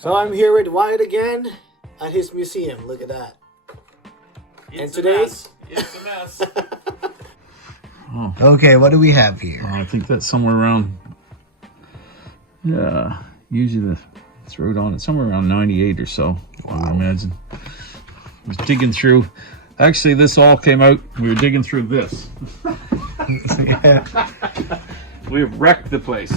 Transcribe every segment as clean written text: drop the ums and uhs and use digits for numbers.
So I'm here with Wyatt again at his museum. Look at that. It's a mess. Oh. Okay, what do we have here? I think that's somewhere around, yeah, usually it's wrote on it, somewhere around 98 or so, wow. I would imagine. I was digging through, actually this all came out, we were digging through this. Yeah. We've wrecked the place.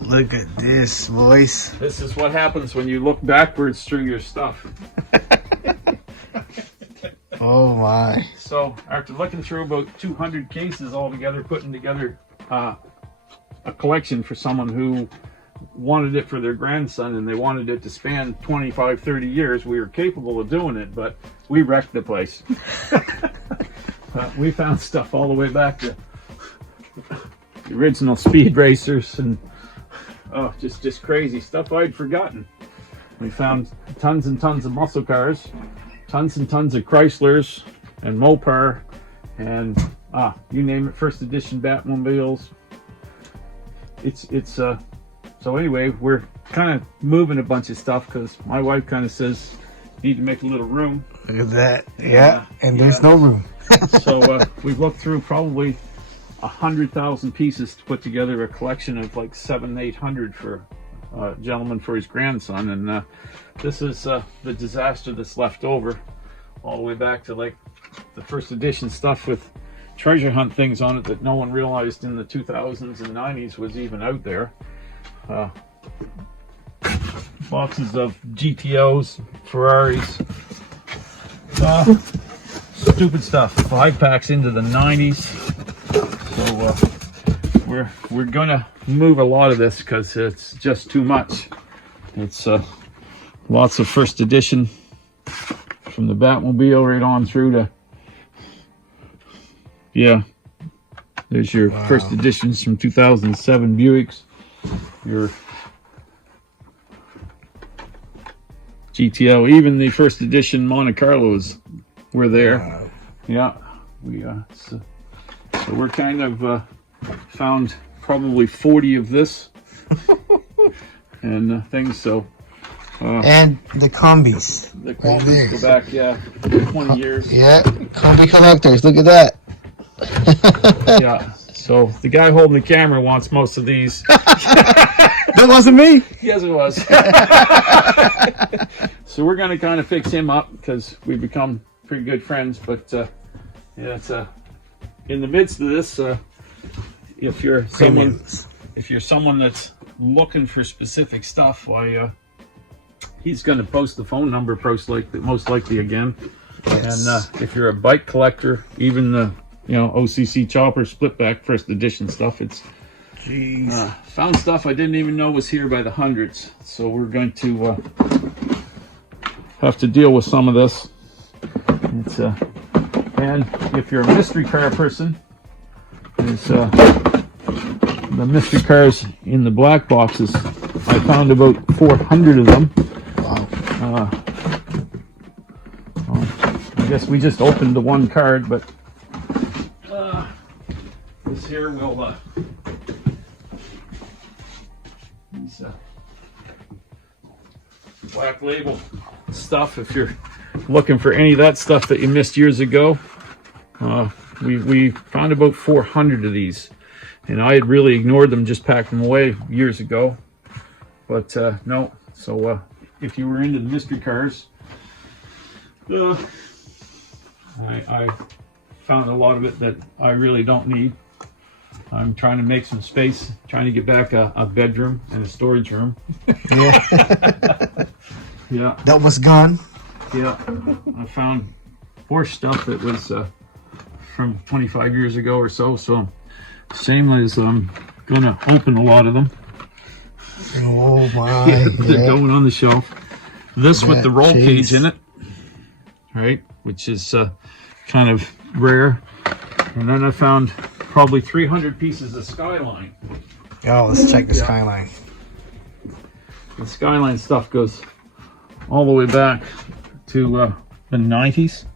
Look at this, boys. This is what happens when you look backwards through your stuff. Oh my. So after looking through about 200 cases altogether, putting together a collection for someone who wanted it for their grandson and they wanted it to span 25, 30 years, we were capable of doing it, but we wrecked the place. We found stuff all the way back to the original speed racers and just crazy stuff I'd forgotten. We found tons and tons of muscle cars, tons and tons of Chryslers and Mopar, and you name it, first edition Batmobiles. So anyway, we're kind of moving a bunch of stuff because my wife kind of says you need to make a little room. Look at that. Yeah, and there's no room. So we've looked through probably 100,000 pieces to put together a collection of like 700-800 for a gentleman for his grandson, and this is the disaster that's left over, all the way back to like the first edition stuff with treasure hunt things on it that no one realized in the 2000s and 90s was even out there. Boxes of GTOs, Ferraris, stupid stuff. 5-packs into the 90s. So we're gonna move a lot of this because it's just too much. It's lots of first edition, from the Batmobile right on through to, yeah, there's your first editions from 2007 Buicks, your GTO, even the first edition Monte Carlos were there. Wow. Yeah, we so we're kind of found probably 40 of this and things. So and the combis. The combis go back, yeah, 20 years. Yeah, combi collectors. Look at that. Yeah. So the guy holding the camera wants most of these. That wasn't me. Yes, it was. So we're going to kind of fix him up because we've become pretty good friends. But yeah, it's in the midst of this. If you're someone that's looking for specific stuff, why he's going to post the phone number most likely again. Yes. And if you're a bike collector, even the OCC chopper splitback first edition stuff, it's found stuff I didn't even know was here by the hundreds. So we're going to have to deal with some of this. It's and if you're a mystery car person, there's the mystery cars in the black boxes. I found about 400 of them. Wow. I guess we just opened the one card, but this here will these black label stuff. If you're looking for any of that stuff that you missed years ago, we found about 400 of these, and I had really ignored them, just packed them away years ago. But no, so if you were into the mystery cars, I found a lot of it that I really don't need. I'm trying to make some space, trying to get back a bedroom and a storage room. Yeah. Yeah. That was gone. Yeah. I found horse stuff that was from 25 years ago or so. So same as I'm going to open a lot of them. Oh my. Yeah, they're going on the shelf. This with the roll cage in it, right? Which is kind of rare. And then I found probably 300 pieces of Skyline. Oh, let's check the Skyline. The Skyline stuff goes all the way back to the 90s.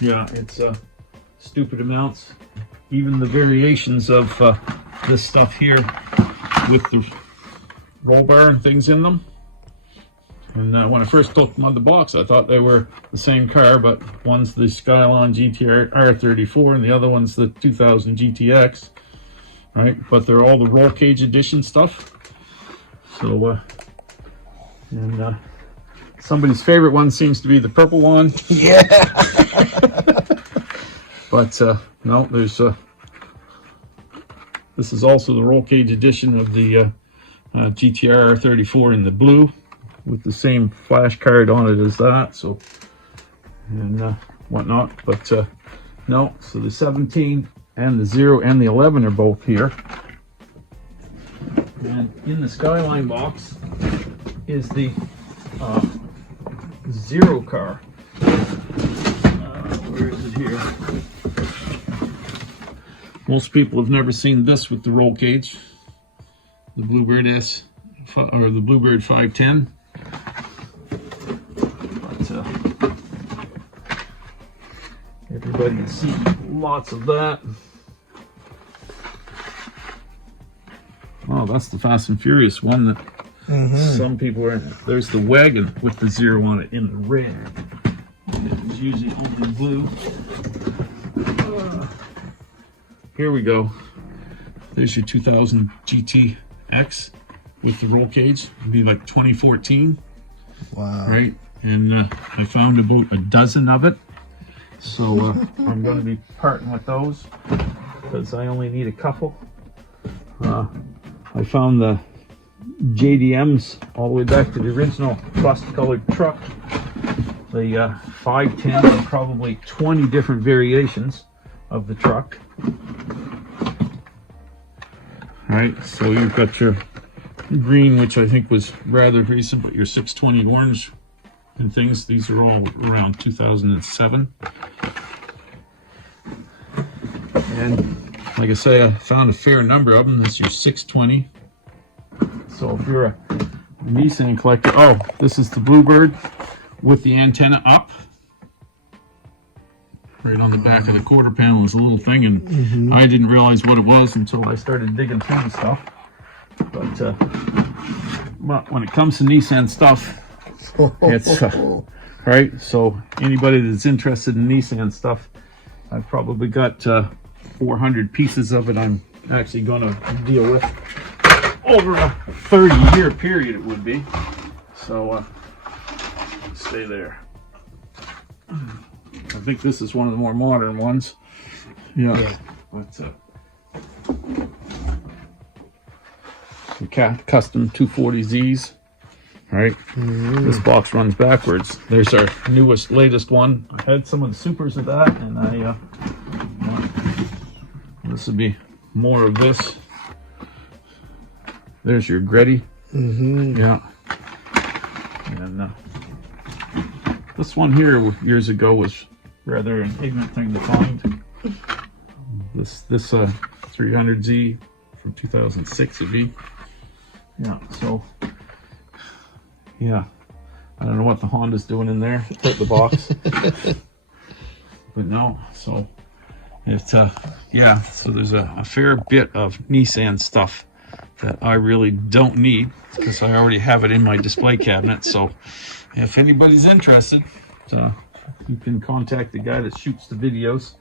Yeah, it's stupid amounts. Even the variations of this stuff here with the roll bar and things in them. And when I first took them out of the box, I thought they were the same car, but one's the Skyline GTR R34 and the other one's the 2000 GTX, right? But they're all the roll cage edition stuff. So, somebody's favorite one seems to be the purple one. Yeah. But no, there's this is also the roll cage edition of the GTR R34 in the blue, with the same flash card on it as that. So and whatnot. But no, so the 17 and the 0 and the 11 are both here. And in the Skyline box is the 0 car. Where is it here? Most people have never seen this with the roll cage. The Bluebird S or the Bluebird 510. But everybody can see lots of that. Oh, that's the Fast and Furious one that some people are in. There's the wagon with the 0 on it in the red. It's usually only blue. Here we go. There's your 2000 GTX with the roll cage. It'd be like 2014. Wow. Right? And I found about a dozen of it. So I'm going to be parting with those because I only need a couple. I found the JDMs all the way back to the original rust-colored truck. The 510 and probably 20 different variations of the truck. All right, so you've got your green, which I think was rather recent, but your 620 orange and things. These are all around 2007. And like I say, I found a fair number of them. That's your 620. So if you're a Nissan collector, oh, this is the Bluebird with the antenna up. Right on the back of the quarter panel is a little thing, and I didn't realize what it was until I started digging through the stuff. But when it comes to Nissan stuff, it's right. So anybody that's interested in Nissan stuff, I've probably got 400 pieces of it. I'm actually going to deal with over a 30-year period. It would be. So stay there. I think this is one of the more modern ones. Yeah. But the custom 240Zs. All right. This box runs backwards. There's our newest, latest one. I had some of the supers of that, and this would be more of this. There's your Gretty. Yeah. And this one here years ago was rather an ignorant thing to find. This 300Z from 2006 would be. Yeah, so yeah, I don't know what the Honda's doing in there. Put the box, but no. So it's yeah. So there's a fair bit of Nissan stuff that I really don't need because I already have it in my display cabinet. So if anybody's interested, you can contact the guy that shoots the videos.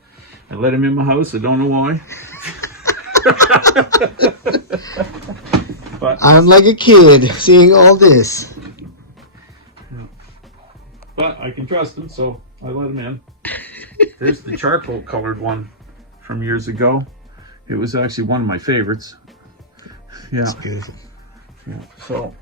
I let him in my house. I don't know why. But I'm like a kid seeing all this. But I can trust him, so I let him in. There's the charcoal colored one from years ago. It was actually one of my favorites. Yeah. That's beautiful. Yeah. So